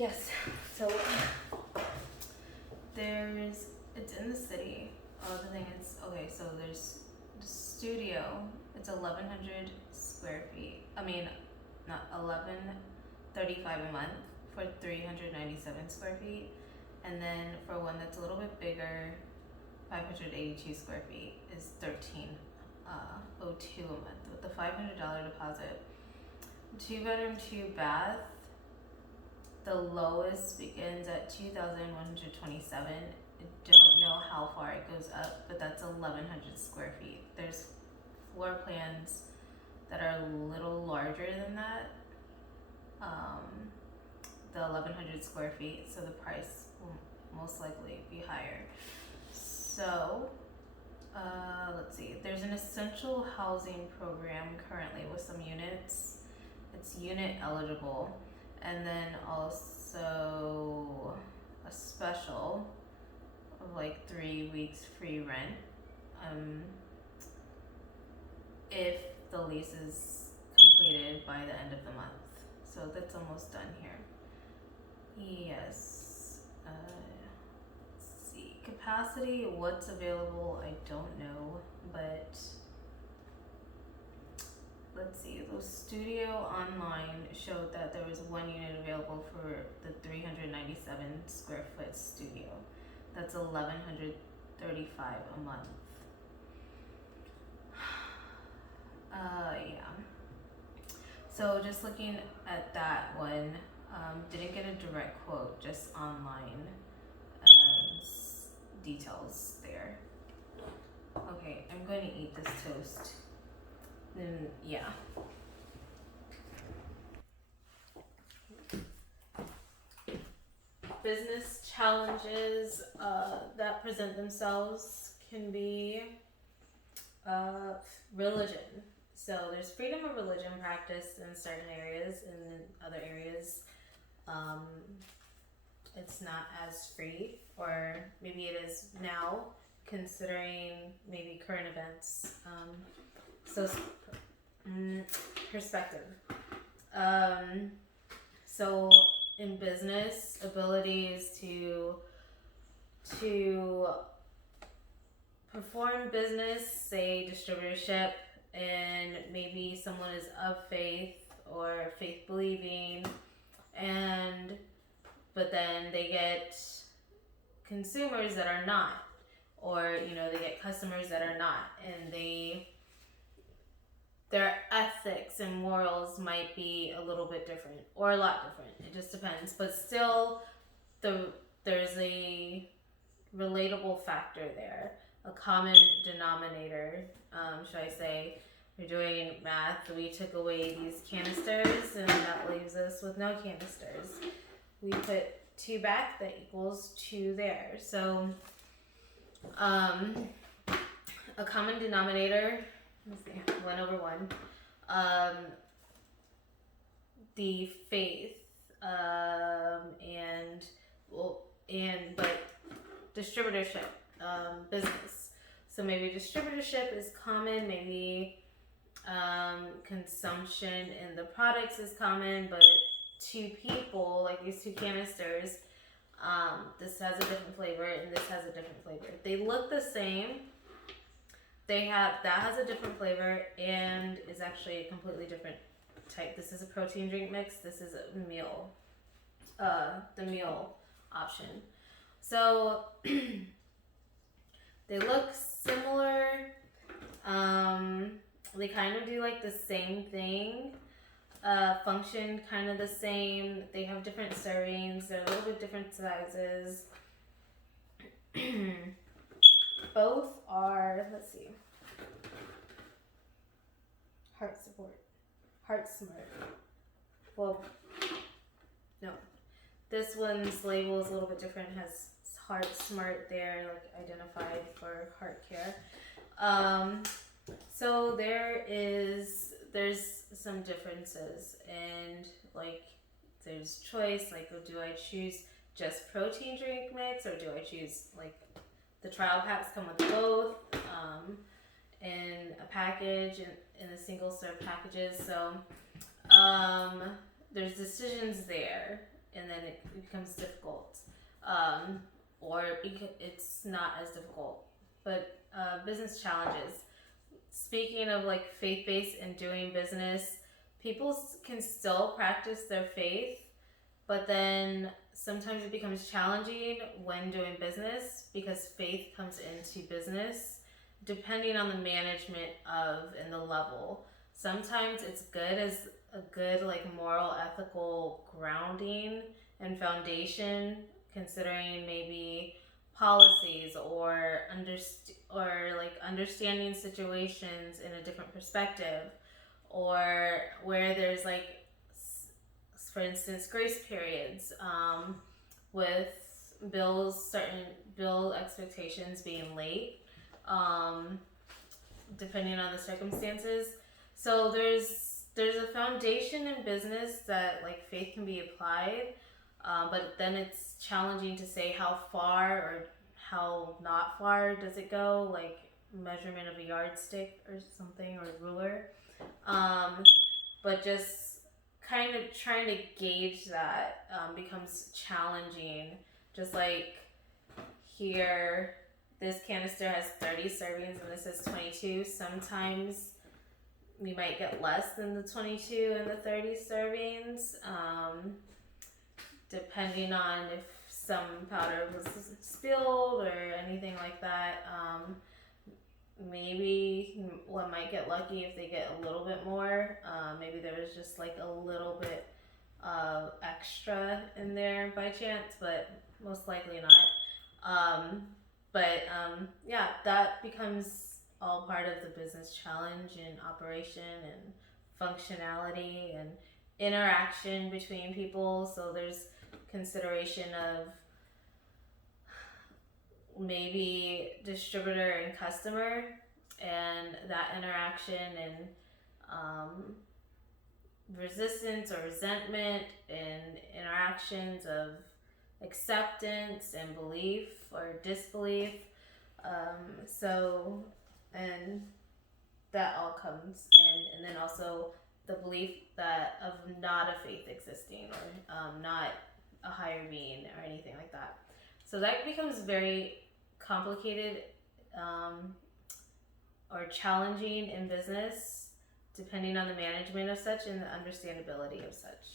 Yes, so it's in the city. Oh, the thing is, okay, so there's the studio, it's 1,100 square feet. I mean, not 1135 a month for 397 square feet. And then for one that's a little bit bigger, 582 square feet is 1302 a month with the $500 deposit. 2 bedroom, 2 bath. The lowest begins at 2,127. I don't know how far it goes up, but that's 1,100 square feet. There's floor plans that are a little larger than that. The 1,100 square feet, so the price will most likely be higher. So, let's see. There's an essential housing program currently with some units. It's unit eligible. And then also a special of like 3 weeks free rent if the lease is completed by the end of the month. So that's almost done here. Yes. Let's see. Capacity, what's available, I don't know, but let's see, the studio online showed that there was 1 unit available for the 397 square foot studio. That's 1,135 a month. Yeah. So just looking at that one, didn't get a direct quote, just online details there. Okay, I'm going to eat this toast. Then yeah. Business challenges that present themselves can be religion. So there's freedom of religion practiced in certain areas, and in other areas it's not as free, or maybe it is now, considering maybe current events. So perspective. So in business, abilities to perform business, say distributorship, and maybe someone is of faith or faith believing, but then they get consumers that are not, or they get customers that are not, and their ethics and morals might be a little bit different or a lot different. It just depends. But still, there's a relatable factor there, a common denominator, should I say. We're doing math. We took away these canisters, and that leaves us with no canisters. We put 2 back, that equals 2 there. So, a common denominator, let's see, 1/1. The faith, but distributorship, business. So maybe distributorship is common, maybe consumption in the products is common, but 2 people, like these 2 canisters, this has a different flavor and this has a different flavor. They look the same. That has a different flavor and is actually a completely different type. This is a protein drink mix. This is a meal, the meal option. So they look similar. They kind of do like the same thing. Function kind of the same. They have different servings. They're a little bit different sizes. Both are, let's see, Heart Smart. Well, no. This one's label is a little bit different. It has Heart Smart there, like identified for heart care. So there's some differences, and like there's choice, like do I choose just protein drink mix, or do I choose like the trial packs come with both in a package, in the single serve packages. So there's decisions there. and then it becomes difficult, or it's not as difficult. But business challenges. Speaking of like faith based and doing business, people can still practice their faith, but then sometimes it becomes challenging when doing business because faith comes into business depending on the management of and the level. Sometimes it's good as a good like moral ethical grounding and foundation, considering maybe policies or like understanding situations in a different perspective, or where there's like, for instance, grace periods, with certain bill expectations being late, depending on the circumstances. So there's a foundation in business that like faith can be applied, but then it's challenging to say how far or how not far does it go, like measurement of a yardstick or something, or a ruler. But just kind of trying to gauge that becomes challenging. Just like here, this canister has 30 servings and this is 22. Sometimes we might get less than the 22 and the 30 servings, depending on if some powder was spilled or anything like that. Maybe one might get lucky if they get a little bit more. Maybe there was just like a little bit of extra in there by chance, but most likely not. Yeah, that becomes all part of the business challenge and operation and functionality and interaction between people. So there's consideration of maybe distributor and customer and that interaction, and resistance or resentment and interactions of acceptance and belief or disbelief. And that all comes in, and then also the belief that of not a faith existing, or not a higher being or anything like that. So that becomes very complicated, or challenging in business, depending on the management of such and the understandability of such.